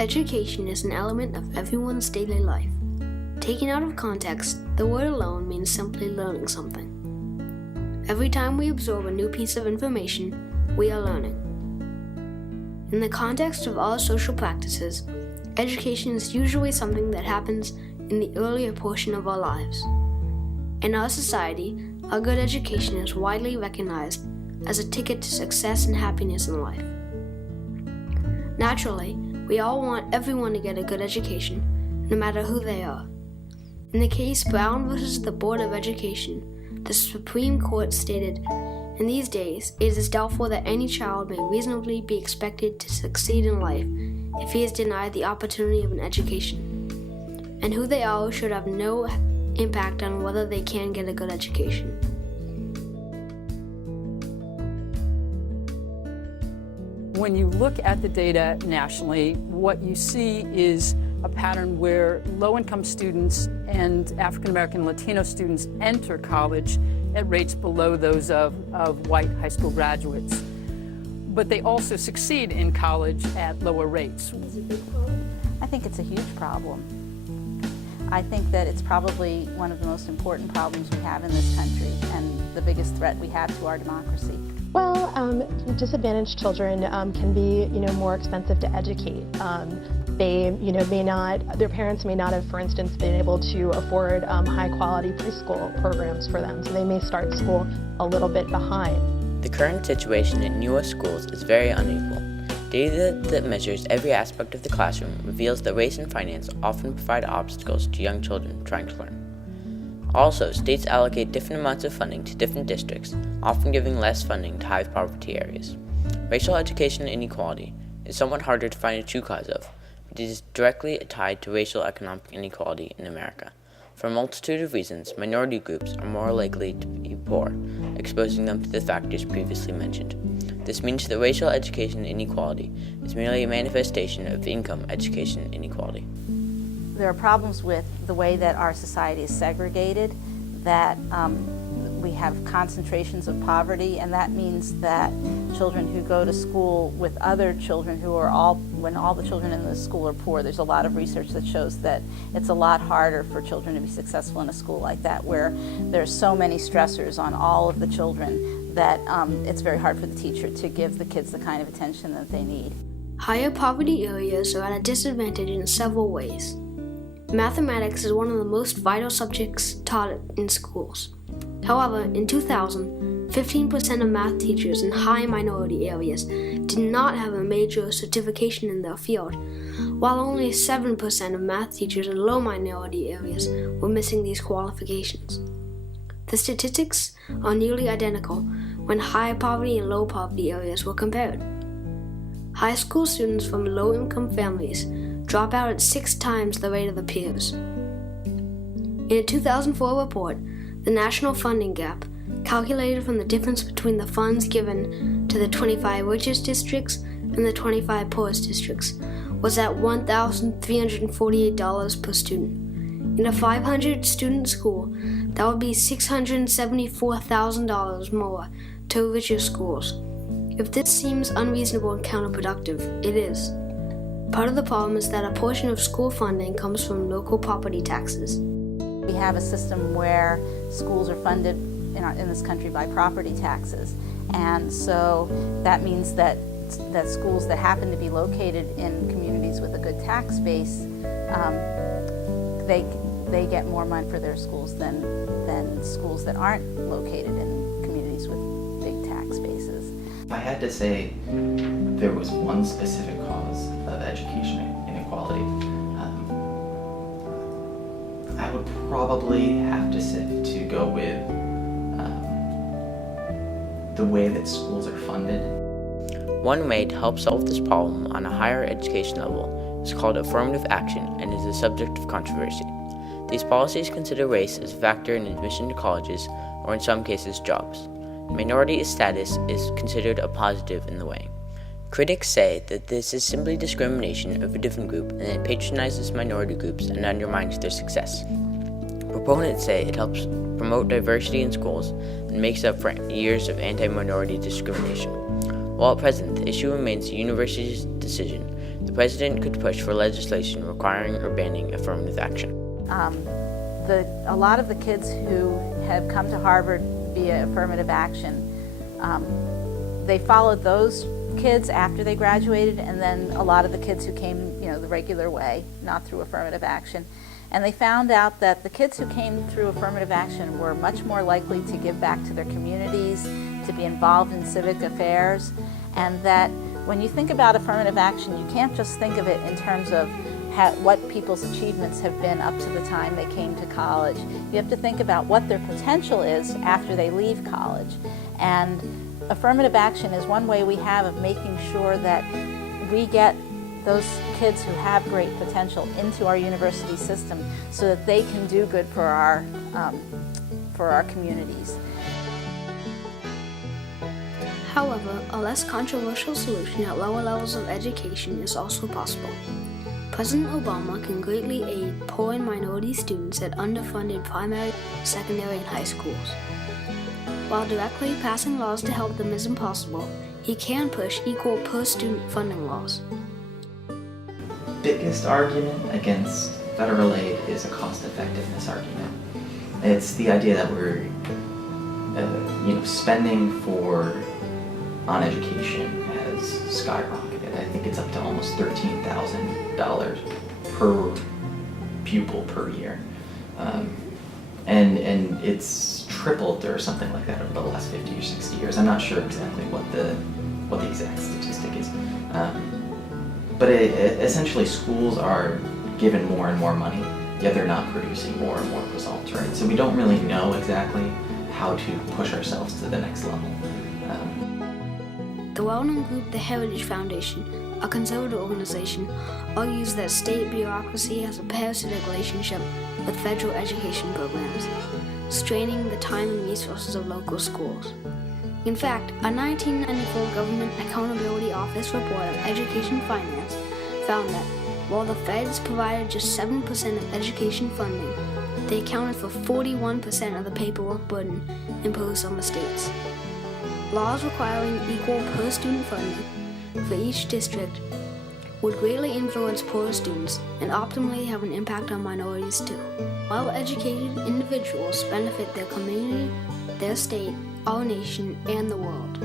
Education is an element of everyone's daily life. Taken out of context, the word alone means simply learning something. Every time we absorb a new piece of information, we are learning. In the context of all social practices, education is usually something that happens in the earlier portion of our lives. In our society, a good education is widely recognized as a ticket to success and happiness in life. Naturally, we all want everyone to get a good education, no matter who they are. In the case Brown versus the Board of Education, the Supreme Court stated, "In these days, it is doubtful that any child may reasonably be expected to succeed in life if he is denied the opportunity of an education, and who they are should have no impact on whether they can get a good education." When you look at the data nationally, what you see is a pattern where low-income students and African-American Latino students enter college at rates below those of white high school graduates. But they also succeed in college at lower rates. Is it a big problem? I think it's a huge problem. I think that it's probably one of the most important problems we have in this country and the biggest threat we have to our democracy. Well, disadvantaged children can be, more expensive to educate. They, their parents may not have, for instance, been able to afford high-quality preschool programs for them, so they may start school a little bit behind. The current situation in U.S. schools is very unequal. Data that measures every aspect of the classroom reveals that race and finance often provide obstacles to young children trying to learn. Also, states allocate different amounts of funding to different districts, often giving less funding to high-poverty areas. Racial education inequality is somewhat harder to find a true cause of, but it is directly tied to racial economic inequality in America. For a multitude of reasons, minority groups are more likely to be poor, exposing them to the factors previously mentioned. This means that racial education inequality is merely a manifestation of income education inequality. There are problems with the way that our society is segregated, that we have concentrations of poverty, and that means that children who go to school with other children who are when all the children in the school are poor, there's a lot of research that shows that it's a lot harder for children to be successful in a school like that, where there's so many stressors on all of the children that it's very hard for the teacher to give the kids the kind of attention that they need. Higher poverty areas are at a disadvantage in several ways. Mathematics is one of the most vital subjects taught in schools. However, in 2000, 15% of math teachers in high minority areas did not have a major certification in their field, while only 7% of math teachers in low minority areas were missing these qualifications. The statistics are nearly identical when high poverty and low poverty areas were compared. High school students from low-income families drop out at 6 times the rate of their peers. In a 2004 report, the national funding gap, calculated from the difference between the funds given to the 25 richest districts and the 25 poorest districts, was at $1,348 per student. In a 500-student school, that would be $674,000 more to richer schools. If this seems unreasonable and counterproductive, it is. Part of the problem is that a portion of school funding comes from local property taxes. We have a system where schools are funded in this country by property taxes, and so that means that schools that happen to be located in communities with a good tax base, they get more money for their schools than schools that aren't located in communities with big tax bases. If I had to say there was one specific cause of education inequality, I would probably have to go with the way that schools are funded. One way to help solve this problem on a higher education level is called affirmative action and is the subject of controversy. These policies consider race as a factor in admission to colleges, or in some cases jobs. Minority status is considered a positive in the way. Critics say that this is simply discrimination of a different group and it patronizes minority groups and undermines their success. Proponents say it helps promote diversity in schools and makes up for years of anti-minority discrimination. While at present the issue remains the university's decision, the president could push for legislation requiring or banning affirmative action. A lot of the kids who have come to Harvard via affirmative action, they followed those kids after they graduated, and then a lot of the kids who came, the regular way, not through affirmative action. And they found out that the kids who came through affirmative action were much more likely to give back to their communities, to be involved in civic affairs, and that when you think about affirmative action, you can't just think of it in terms of what people's achievements have been up to the time they came to college. You have to think about what their potential is after they leave college. And affirmative action is one way we have of making sure that we get those kids who have great potential into our university system so that they can do good for our communities. However, a less controversial solution at lower levels of education is also possible. President Obama can greatly aid poor and minority students at underfunded primary, secondary, and high schools. While directly passing laws to help them is impossible, he can push equal per-student funding laws. Biggest argument against federal aid is a cost-effectiveness argument. It's the idea that we're, spending on education has skyrocketed. I think it's up to almost $13,000 per pupil per year, and it's tripled or something like that over the last 50 or 60 years. I'm not sure exactly what the exact statistic is. But essentially, schools are given more and more money, yet they're not producing more and more results, right? So we don't really know exactly how to push ourselves to the next level. The well-known group, the Heritage Foundation, a conservative organization, argues that state bureaucracy has a parasitic relationship with federal education programs, straining the time and resources of local schools. In fact, a 1994 Government Accountability Office report of education finance found that while the feds provided just 7% of education funding, they accounted for 41% of the paperwork burden imposed on the states. Laws requiring equal per-student funding for each district would greatly influence poorer students and optimally have an impact on minorities too. Well-educated individuals benefit their community, their state, our nation, and the world.